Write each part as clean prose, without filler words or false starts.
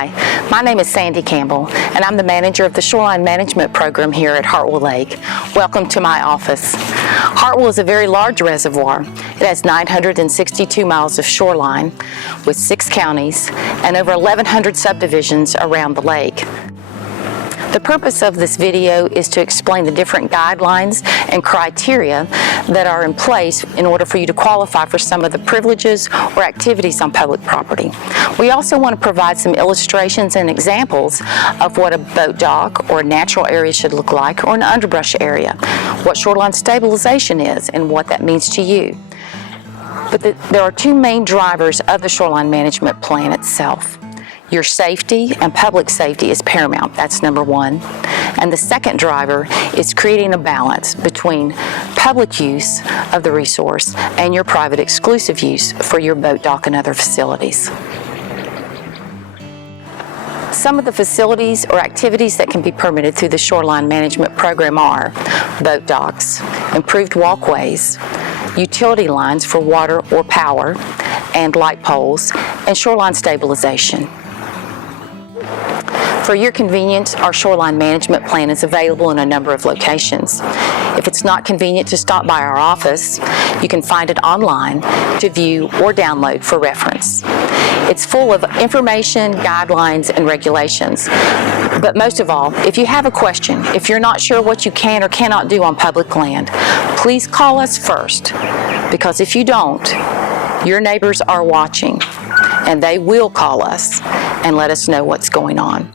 Hi, my name is Sandy Campbell, and I'm the manager of the Shoreline Management Program here at Hartwell Lake. Welcome to my office. Hartwell is a very large reservoir. It has 962 miles of shoreline with 6 counties and over 1,100 subdivisions around the lake. The purpose of this video is to explain the different guidelines and criteria that are in place in order for you to qualify for some of the privileges or activities on public property. We also want to provide some illustrations and examples of what a boat dock or a natural area should look like, or an underbrush area, what shoreline stabilization is and what that means to you. But there are 2 main drivers of the shoreline management plan itself. Your safety and public safety is paramount. That's number 1. And the second driver is creating a balance between public use of the resource and your private exclusive use for your boat dock and other facilities. Some of the facilities or activities that can be permitted through the Shoreline Management Program are boat docks, improved walkways, utility lines for water or power, and light poles, and shoreline stabilization. For your convenience, our shoreline management plan is available in a number of locations. If it's not convenient to stop by our office, you can find it online to view or download for reference. It's full of information, guidelines, and regulations. But most of all, if you have a question, if you're not sure what you can or cannot do on public land, please call us first, because if you don't, your neighbors are watching, and they will call us and let us know what's going on.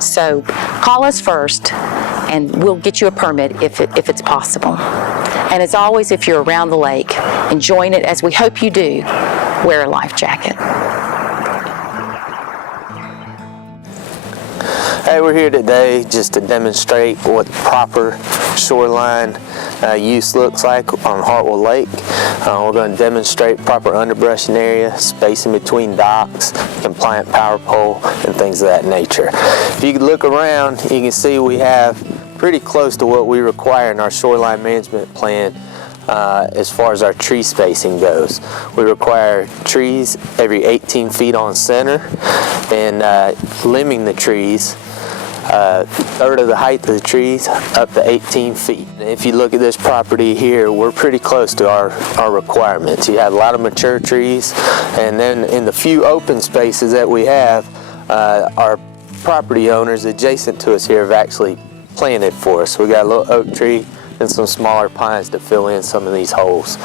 So call us first and we'll get you a permit if it's possible. And as always, if you're around the lake, enjoying it as we hope you do, wear a life jacket. Hey, we're here today just to demonstrate what proper shoreline use looks like on Hartwell Lake. We're going to demonstrate proper underbrushing area, spacing between docks, compliant power pole, and things of that nature. If you can look around, you can see we have pretty close to what we require in our shoreline management plan as far as our tree spacing goes. We require trees every 18 feet on center, and limbing the trees third of the height of the trees up to 18 feet. If you look at this property here, we're pretty close to our requirements. You have a lot of mature trees, and then in the few open spaces that we have, our property owners adjacent to us here have actually planted for us. We got a little oak tree and some smaller pines to fill in some of these holes.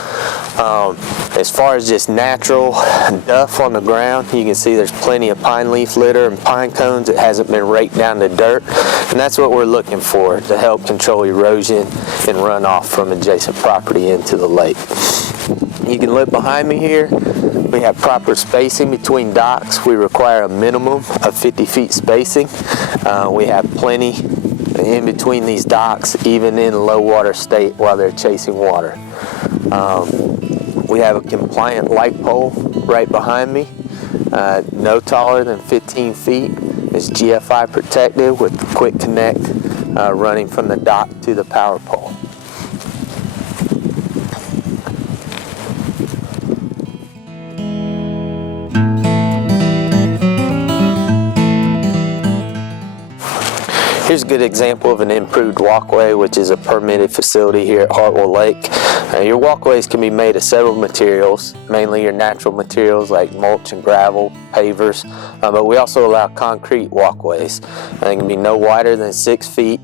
As far as just natural duff on the ground, you can see there's plenty of pine leaf litter and pine cones that hasn't been raked down to dirt, and that's what we're looking for to help control erosion and runoff from adjacent property into the lake. You can look behind me here. We have proper spacing between docks. We require a minimum of 50 feet spacing. We have plenty in between these docks, even in low water state while they're chasing water. We have a compliant light pole right behind me, no taller than 15 feet. It's GFI protected with quick connect running from the dock to the power pole. Here's a good example of an improved walkway, which is a permitted facility here at Hartwell Lake. Your walkways can be made of several materials, mainly your natural materials like mulch and gravel, pavers, but we also allow concrete walkways. They can be no wider than 6 feet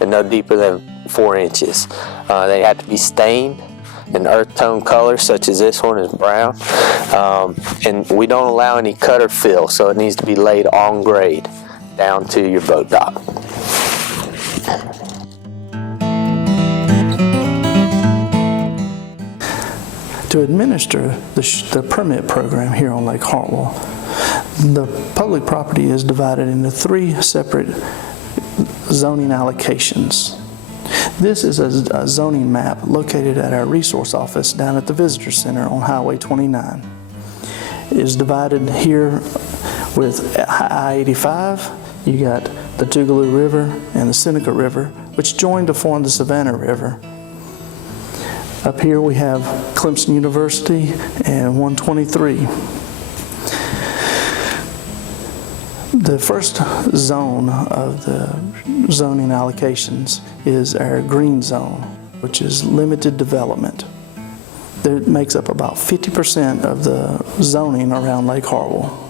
and no deeper than 4 inches. They have to be stained an earth tone color, such as this one is brown, and we don't allow any cut or fill, so it needs to be laid on grade down to your boat dock. To administer the permit program here on Lake Hartwell, the public property is divided into 3 separate zoning allocations. This is a zoning map located at our resource office down at the Visitor Center on Highway 29. It is divided here with I-85. You got the Tougaloo River and the Seneca River, which join to form the Savannah River. Up here we have Clemson University and 123. The first zone of the zoning allocations is our green zone, which is limited development. That makes up about 50% of the zoning around Lake Hartwell.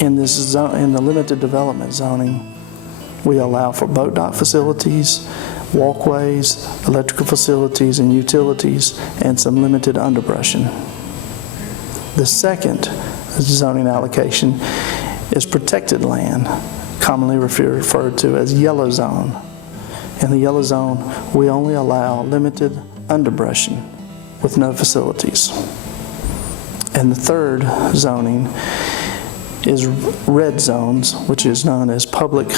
In this zone, in the limited development zoning, we allow for boat dock facilities, walkways, electrical facilities and utilities, and some limited underbrushing. The second zoning allocation is protected land, commonly referred to as yellow zone. In the yellow zone, we only allow limited underbrushing with no facilities. And the third zoning is red zones, which is known as public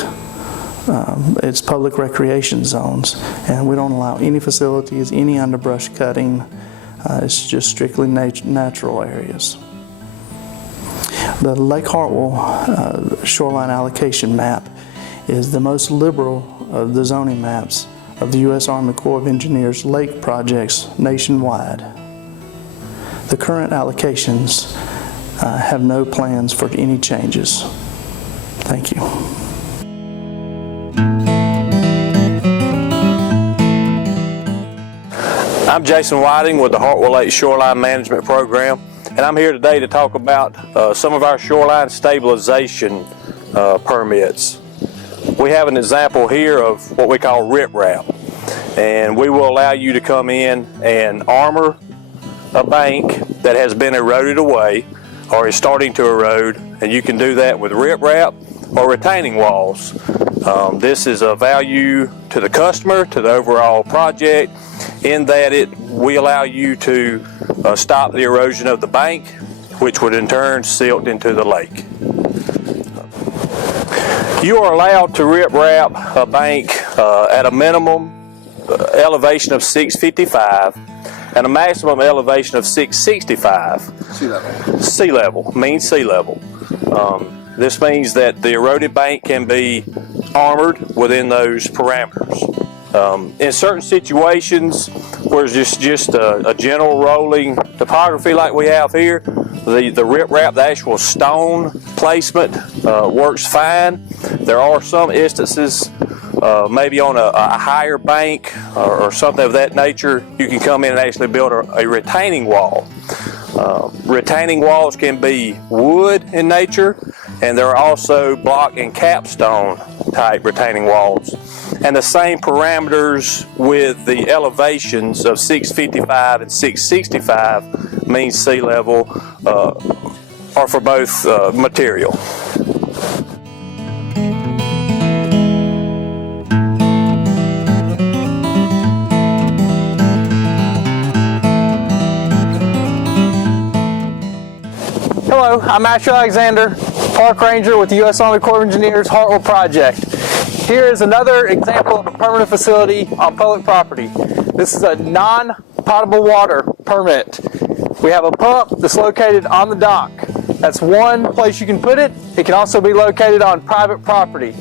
recreation zones, and we don't allow any facilities, any underbrush cutting. It's just strictly natural areas. The Lake Hartwell shoreline allocation map is the most liberal of the zoning maps of the U.S. Army Corps of Engineers lake projects nationwide. The current allocations have no plans for any changes. Thank you. I'm Jason Whiting with the Hartwell Lake Shoreline Management Program, and I'm here today to talk about some of our shoreline stabilization permits. We have an example here of what we call riprap, and we will allow you to come in and armor a bank that has been eroded away or is starting to erode, and you can do that with riprap or retaining walls. This is a value to the customer, to the overall project, in that we allow you to stop the erosion of the bank, which would in turn silt into the lake. You are allowed to riprap a bank at a minimum elevation of 655 and a maximum elevation of 665. Sea level. Sea level, means sea level. This means that the eroded bank can be armored within those parameters. In certain situations where it's just a general rolling topography like we have here, the riprap, the actual stone placement works fine. There are some instances, maybe on a higher bank or something of that nature, you can come in and actually build a retaining wall. Retaining walls can be wood in nature, and there are also block and capstone type retaining walls. And the same parameters with the elevations of 655 and 665 means sea level are for both material. Hello, I'm Asher Alexander, Park Ranger with the U.S. Army Corps of Engineers Hartwell Project. Here is another example of a permanent facility on public property. This is a non-potable water permit. We have a pump that's located on the dock. That's one place you can put it. It can also be located on private property.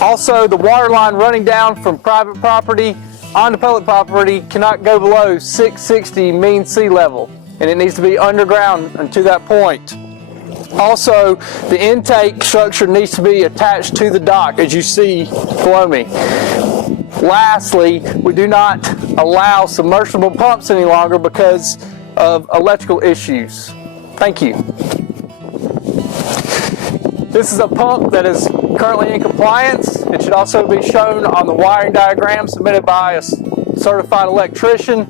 Also, the water line running down from private property onto public property cannot go below 660 mean sea level, and it needs to be underground until that point. Also, the intake structure needs to be attached to the dock, as you see below me. Lastly, we do not allow submersible pumps any longer because of electrical issues. Thank you. This is a pump that is currently in compliance. It should also be shown on the wiring diagram submitted by a certified electrician.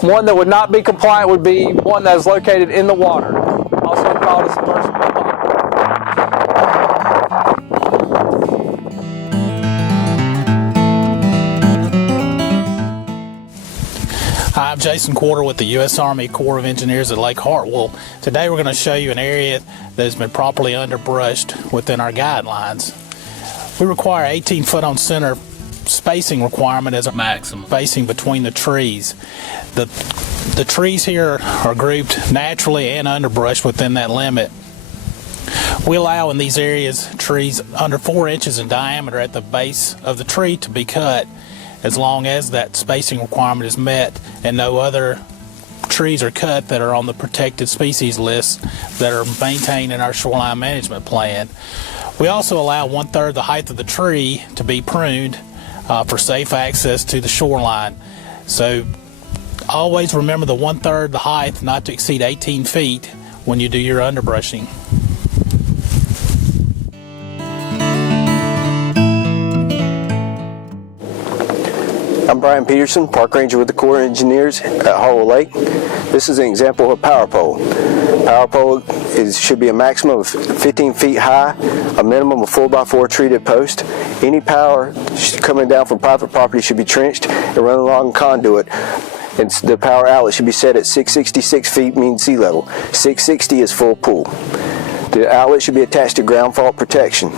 One that would not be compliant would be one that is located in the water, also called a submersible pump. Hi, I'm Jason Quarter with the U.S. Army Corps of Engineers at Lake Hartwell. Today we're going to show you an area that has been properly underbrushed within our guidelines. We require 18 foot on center spacing requirement as a maximum spacing between the trees. The trees here are grouped naturally and underbrushed within that limit. We allow in these areas trees under 4 inches in diameter at the base of the tree to be cut as long as that spacing requirement is met and no other trees are cut that are on the protected species list that are maintained in our shoreline management plan. We also allow 1/3 the height of the tree to be pruned for safe access to the shoreline. So always remember the 1/3 the height not to exceed 18 feet when you do your underbrushing. I'm Brian Peterson, Park Ranger with the Corps of Engineers at Hartwell Lake. This is an example of a power pole. Power pole should be a maximum of 15 feet high, a minimum of 4x4 treated post. Any power coming down from private property should be trenched and run along conduit. And the power outlet should be set at 666 feet mean sea level. 660 is full pull. The outlet should be attached to ground fault protection.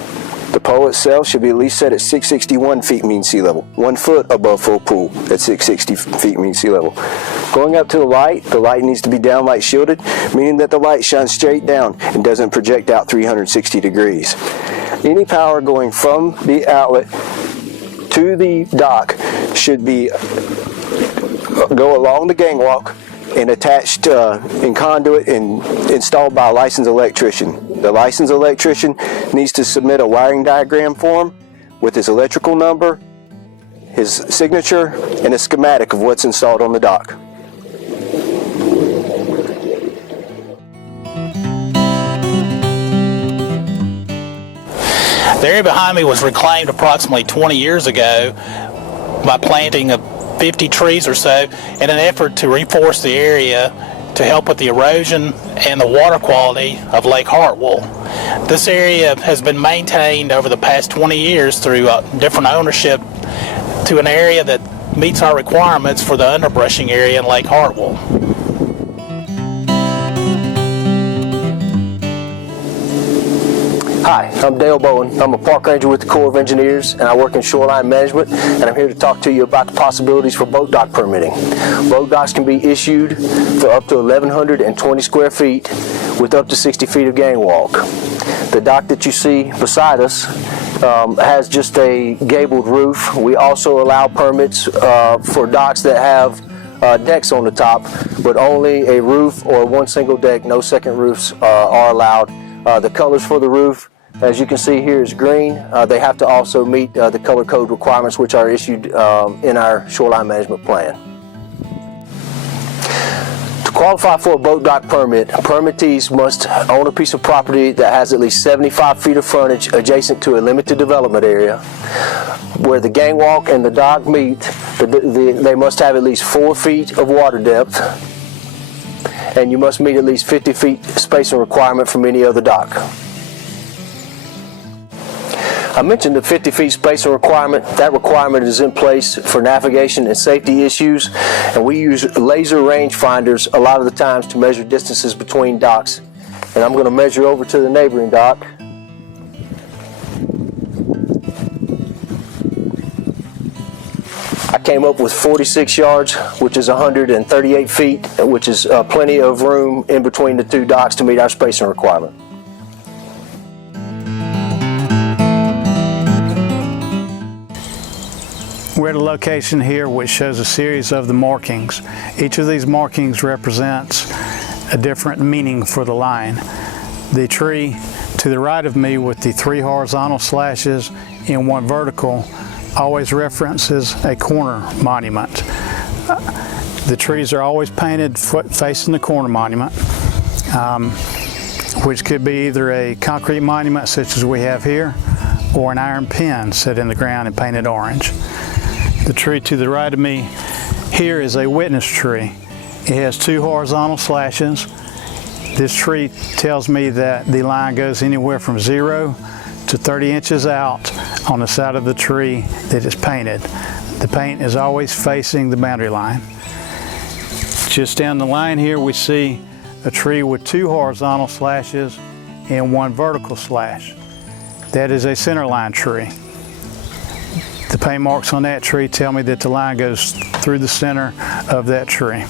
The pole itself should be at least set at 661 feet mean sea level, 1 foot above full pull at 660 feet mean sea level. Going up to the light needs to be downlight shielded, meaning that the light shines straight down and doesn't project out 360 degrees. Any power going from the outlet to the dock should be go along the gangwalk and attached in conduit and installed by a licensed electrician. The licensed electrician needs to submit a wiring diagram form with his electrical number, his signature, and a schematic of what's installed on the dock. The area behind me was reclaimed approximately 20 years ago by planting 50 trees or so in an effort to reforest the area to help with the erosion and the water quality of Lake Hartwell. This area has been maintained over the past 20 years through different ownership to an area that meets our requirements for the underbrushing area in Lake Hartwell. Hi, I'm Dale Bowen. I'm a park ranger with the Corps of Engineers, and I work in shoreline management, and I'm here to talk to you about the possibilities for boat dock permitting. Boat docks can be issued for up to 1,120 square feet with up to 60 feet of gangwalk. The dock that you see beside us has just a gabled roof. We also allow permits for docks that have decks on the top, but only a roof or one single deck, no second roofs are allowed. The colors for the roof, as you can see here, is green. They have to also meet the color code requirements, which are issued in our shoreline management plan. To qualify for a boat dock permit, permittees must own a piece of property that has at least 75 feet of frontage adjacent to a limited development area. Where the gangwalk and the dock meet, they must have at least 4 feet of water depth, and you must meet at least 50 feet spacing requirement from any other dock. I mentioned the 50 feet spacing requirement. That requirement is in place for navigation and safety issues, and we use laser range finders a lot of the times to measure distances between docks. And I'm going to measure over to the neighboring dock. I came up with 46 yards, which is 138 feet, which is plenty of room in between the two docks to meet our spacing requirement. We're at a location here which shows a series of the markings. Each of these markings represents a different meaning for the line. The tree to the right of me with the 3 horizontal slashes and 1 vertical always references a corner monument. The trees are always painted facing the corner monument, which could be either a concrete monument such as we have here, or an iron pin set in the ground and painted orange. The tree to the right of me here is a witness tree. It has 2 horizontal slashes. This tree tells me that the line goes anywhere from 0 to 30 inches out on the side of the tree that is painted. The paint is always facing the boundary line. Just down the line here we see a tree with 2 horizontal slashes and 1 vertical slash. That is a center line tree. The paint marks on that tree tell me that the line goes through the center of that tree.